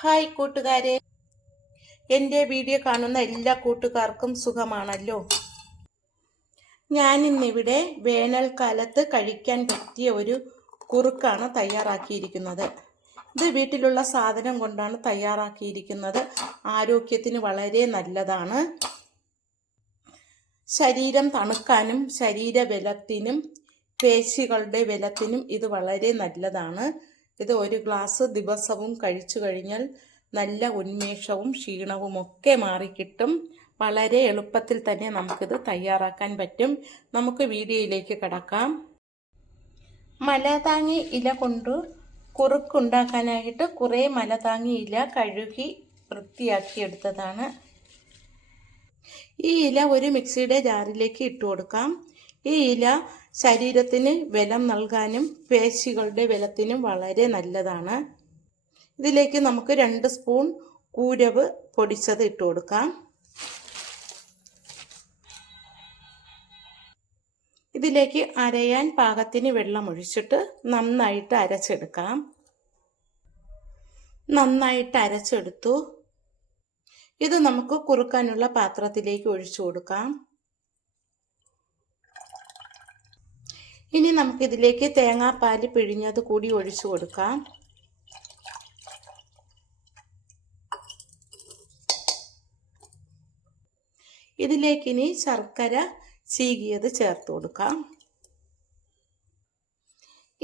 Hi കൂട്ടുകാരെ, എൻ്റെ video കാണുന്ന എല്ലാ കൂട്ടുകാർക്കും സുഖമാണല്ലോ. ഞാനിന്നിവിടെ വേനൽക്കാലത്ത് കഴിക്കാൻ പറ്റിയ ഒരു കുറുക്കാണ് തയ്യാറാക്കിയിരിക്കുന്നത്. ഇത് വീട്ടിലുള്ള സാധനം കൊണ്ടാണ് തയ്യാറാക്കിയിരിക്കുന്നത്. ആരോഗ്യത്തിന് വളരെ നല്ലതാണ്. ശരീരം തണുക്കാനും ശരീരബലത്തിനും പേശികളുടെ ബലത്തിനും ഇത് വളരെ നല്ലതാണ്. ഇത് ഒരു ഗ്ലാസ് ദിവസവും കഴിച്ചു കഴിഞ്ഞാൽ നല്ല ഉന്മേഷവും ക്ഷീണവും ഒക്കെ മാറിക്കിട്ടും. വളരെ എളുപ്പത്തിൽ തന്നെ നമുക്കിത് തയ്യാറാക്കാൻ പറ്റും. നമുക്ക് വീഡിയോയിലേക്ക് കടക്കാം. മലതാങ്ങി ഇല കൊണ്ട് കുറുക്കുണ്ടാക്കാനായിട്ട് കുറേ മലതാങ്ങി ഇല കഴുകി വൃത്തിയാക്കി എടുത്തതാണ്. ഈ ഇല ഒരു മിക്സിയുടെ ജാറിലേക്ക് ഇട്ട് കൊടുക്കാം. ഈ ഇല ശരീരത്തിന് ബലം നൽകാനും പേശികളുടെ ബലത്തിനും വളരെ നല്ലതാണ്. ഇതിലേക്ക് നമുക്ക് 2 സ്പൂൺ കൂരവ് പൊടിച്ചത് ഇട്ട് കൊടുക്കാം. ഇതിലേക്ക് അരയാൻ പാകത്തിന് വെള്ളം ഒഴിച്ചിട്ട് നന്നായിട്ട് അരച്ചെടുക്കാം. നന്നായിട്ട് അരച്ചെടുത്തു. ഇത് നമുക്ക് കുറുക്കാനുള്ള പാത്രത്തിലേക്ക് ഒഴിച്ചു കൊടുക്കാം. ഇനി നമുക്കിതിലേക്ക് തേങ്ങാപ്പാൽ പിഴിഞ്ഞത് കൂടി ഒഴിച്ചു കൊടുക്കാം. ഇതിലേക്ക് ഇനി ശർക്കര ചീകിയത് ചേർത്ത് കൊടുക്കാം.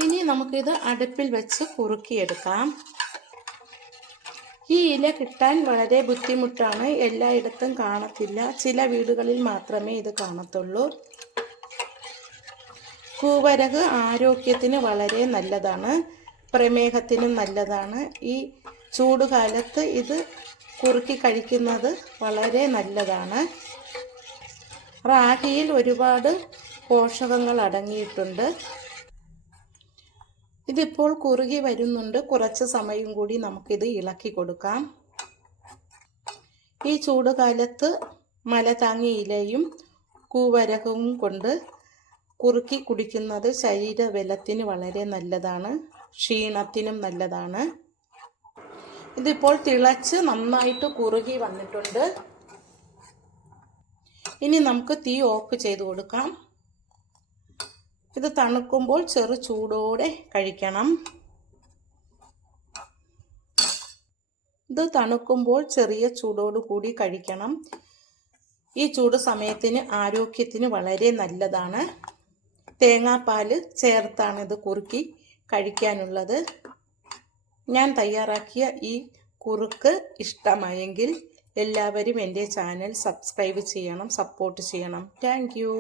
ഇനി നമുക്കിത് അടുപ്പിൽ വെച്ച് കുറുക്കിയെടുക്കാം. ഈ ഇല കിട്ടാൻ വളരെ ബുദ്ധിമുട്ടാണ്. എല്ലായിടത്തും കാണത്തില്ല. ചില വീടുകളിൽ മാത്രമേ ഇത് കാണത്തുള്ളൂ. കൂവരക് ആരോഗ്യത്തിന് വളരെ നല്ലതാണ്. പ്രമേഹത്തിനും നല്ലതാണ്. ഈ ചൂടുകാലത്ത് ഇത് കുറുക്കി കഴിക്കുന്നത് വളരെ നല്ലതാണ്. റാഗിയിൽ ഒരുപാട് പോഷകങ്ങൾ അടങ്ങിയിട്ടുണ്ട്. ഇതിപ്പോൾ കുറുകി വരുന്നുണ്ട്. കുറച്ച് സമയം കൂടി നമുക്കിത് ഇളക്കി കൊടുക്കാം. ഈ ചൂടുകാലത്ത് മലതാങ്ങി ഇലയും കൂവരകവും കൊണ്ട് കുറുക്കി കുടിക്കുന്നത് ശരീരബലത്തിന് വളരെ നല്ലതാണ്. ക്ഷീണത്തിനും നല്ലതാണ്. ഇതിപ്പോൾ തിളച്ച് നന്നായിട്ട് കുറുകി വന്നിട്ടുണ്ട്. ഇനി നമുക്ക് തീ ഓഫ് ചെയ്ത് കൊടുക്കാം. ഇത് തണുക്കുമ്പോൾ ചെറു ചൂടോടെ കഴിക്കണം. ഇത് തണുക്കുമ്പോൾ ചെറിയ ചൂടോട് കൂടി കഴിക്കണം. ഈ ചൂട് സമയത്തിന് ആരോഗ്യത്തിന് വളരെ നല്ലതാണ്. തേങ്ങാപ്പാൽ ചേർത്താണ് ഇത് കുറുക്കി കഴിക്കാനുള്ളത്. ഞാൻ തയ്യാറാക്കിയ ഈ കുറുക്ക് ഇഷ്ടമായെങ്കിൽ എല്ലാവരും എൻ്റെ ചാനൽ സബ്സ്ക്രൈബ് ചെയ്യണം, സപ്പോർട്ട് ചെയ്യണം. Thank you.